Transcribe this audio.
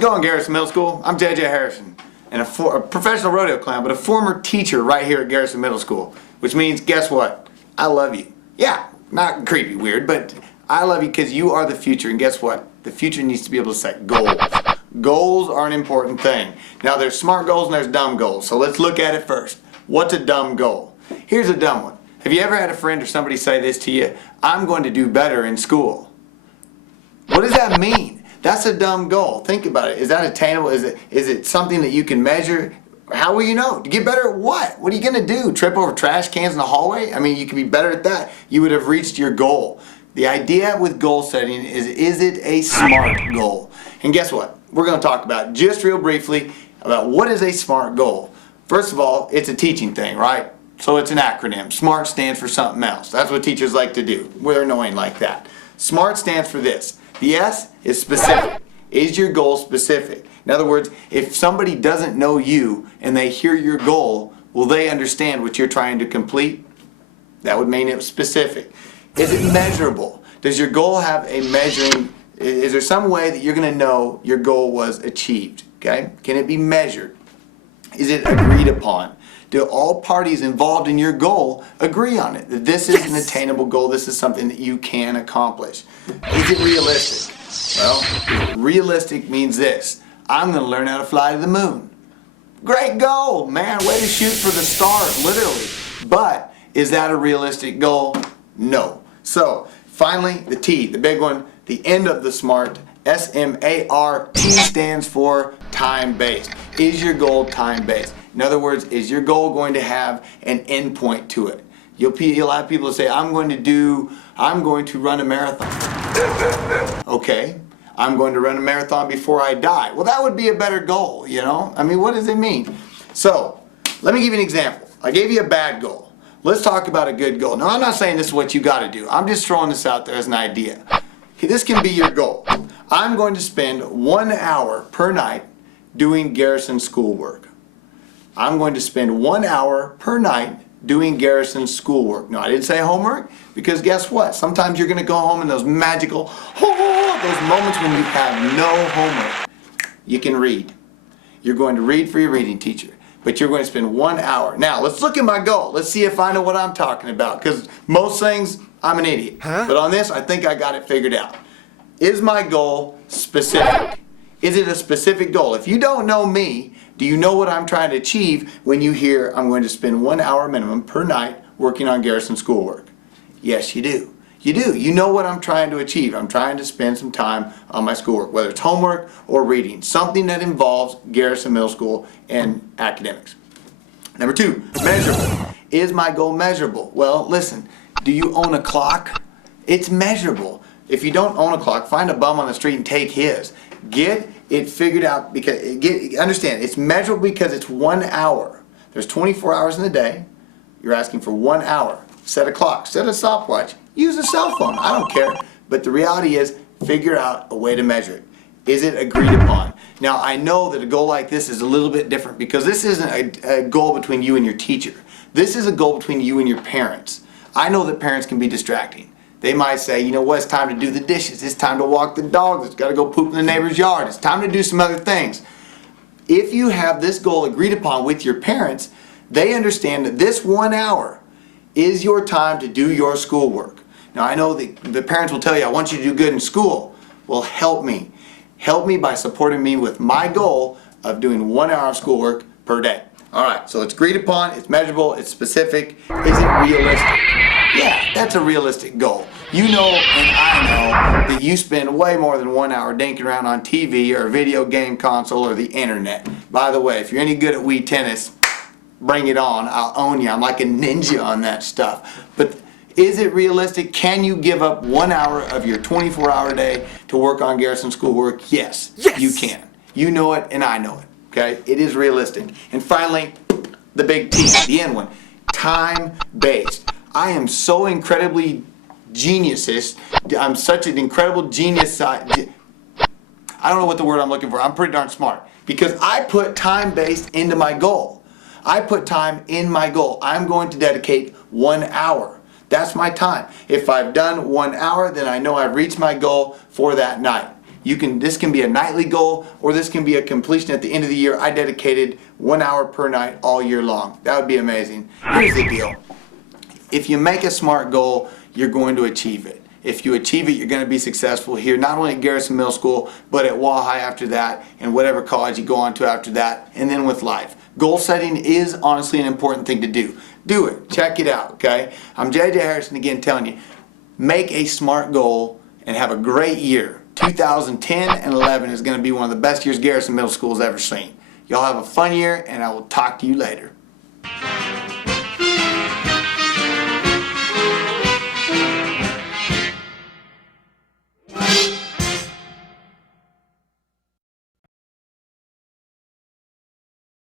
it going, Garrison Middle School? I'm J.J. Harrison, and a professional rodeo clown, but a former teacher right here at Garrison Middle School. Which means, guess what? I love you. Yeah, not creepy, weird, but I love you because you are the future, and guess what? The future needs to be able to set goals. Goals are an important thing. Now, there's smart goals and there's dumb goals, so let's look at it first. What's a dumb goal? Here's a dumb one. Have you ever had a friend or somebody say this to you? I'm going to do better in school. What does that mean? That's a dumb goal. Think about it. Is that attainable? Is it something that you can measure? How will you know? To get better at what? What are you going to do? Trip over trash cans in the hallway? I mean, you can be better at that. You would have reached your goal. The idea with goal setting is it a SMART goal? And guess what? We're going to talk about just real briefly about what is a SMART goal. First of all, it's a teaching thing, right? So it's an acronym. SMART stands for something else. That's what teachers like to do. We're annoying like that. SMART stands for this. The S is specific. Is your goal specific? In other words, if somebody doesn't know you and they hear your goal, will they understand what you're trying to complete? That would mean it was specific. Is it measurable? Does your goal have a measuring, is there some way that you're going to know your goal was achieved? Okay? Can it be measured? Is it agreed upon? Do all parties involved in your goal agree on it? That this is an attainable goal, this is something that you can accomplish. Is it realistic? Well, realistic means this. I'm going to learn how to fly to the moon. Great goal, man. Way to shoot for the stars, literally. But is that a realistic goal? No. So, finally, the T, the big one, the end of the SMART, S.M.A.R.T stands for time-based. Is your goal time-based? In other words, is your goal going to have an end point to it? You'll have people say, I'm going to run a marathon. Okay. I'm going to run a marathon before I die. Well, that would be a better goal, you know? I mean, what does it mean? So, let me give you an example. I gave you a bad goal. Let's talk about a good goal. Now, I'm not saying this is what you got to do. I'm just throwing this out there as an idea. This can be your goal. I'm going to spend 1 hour per night doing Garrison schoolwork. I'm going to spend 1 hour per night doing Garrison schoolwork. No, I didn't say homework, because guess what? Sometimes you're going to go home in those magical, those moments when you have no homework. You can read. You're going to read for your reading teacher, but you're going to spend 1 hour. Now, let's look at my goal. Let's see if I know what I'm talking about, because most things, I'm an idiot. But on this, I think I got it figured out. Is my goal specific? Is it a specific goal? If you don't know me, do you know what I'm trying to achieve when you hear I'm going to spend 1 hour minimum per night working on Garrison schoolwork? Yes, you do. You do. You know what I'm trying to achieve. I'm trying to spend some time on my schoolwork, whether it's homework or reading, something that involves Garrison Middle School and academics. Number 2, measurable. Is my goal measurable? Well, listen, do you own a clock? It's measurable. If you don't own a clock, find a bum on the street and take his. Get it figured out, because understand, it's measurable because it's 1 hour. There's 24 hours in the day. You're asking for 1 hour. Set a clock, set a stopwatch, use a cell phone, I don't care. But the reality is, figure out a way to measure it. Is it agreed upon? Now, I know that a goal like this is a little bit different, because this isn't a goal between you and your teacher. This is a goal between you and your parents. I know that parents can be distracting. They might say, you know what, it's time to do the dishes, it's time to walk the dogs, it's got to go poop in the neighbor's yard, it's time to do some other things. If you have this goal agreed upon with your parents, they understand that this 1 hour is your time to do your schoolwork. Now, I know the parents will tell you, I want you to do good in school. Well, help me. Help me by supporting me with my goal of doing 1 hour of schoolwork per day. Alright, so it's agreed upon, it's measurable, it's specific. Is it realistic? Yeah, that's a realistic goal. You know and I know that you spend way more than 1 hour dinking around on TV or a video game console or the internet. By the way, if you're any good at Wii tennis, bring it on. I'll own you. I'm like a ninja on that stuff. But is it realistic? Can you give up 1 hour of your 24-hour day to work on Garrison schoolwork? Yes, you can. You know it and I know it. Okay? It is realistic. And finally, the big T, the end one, time-based. I am so incredibly geniusist. I'm such an incredible genius. I don't know what the word I'm looking for. I'm pretty darn smart, because I put time-based into my goal. I put time in my goal. I'm going to dedicate 1 hour. That's my time. If I've done 1 hour, then I know I've reached my goal for that night. This can be a nightly goal, or this can be a completion at the end of the year. I dedicated 1 hour per night all year long. That would be amazing. Here's the deal. If you make a SMART goal, you're going to achieve it. If you achieve it, you're going to be successful here, not only at Garrison Middle School, but at Wall High after that, and whatever college you go on to after that, and then with life. Goal setting is honestly an important thing to do. Do it. Check it out, okay? I'm JJ Harrison again telling you, make a SMART goal and have a great year. 2010 and 11 is going to be one of the best years Garrison Middle School has ever seen. Y'all have a fun year, and I will talk to you later.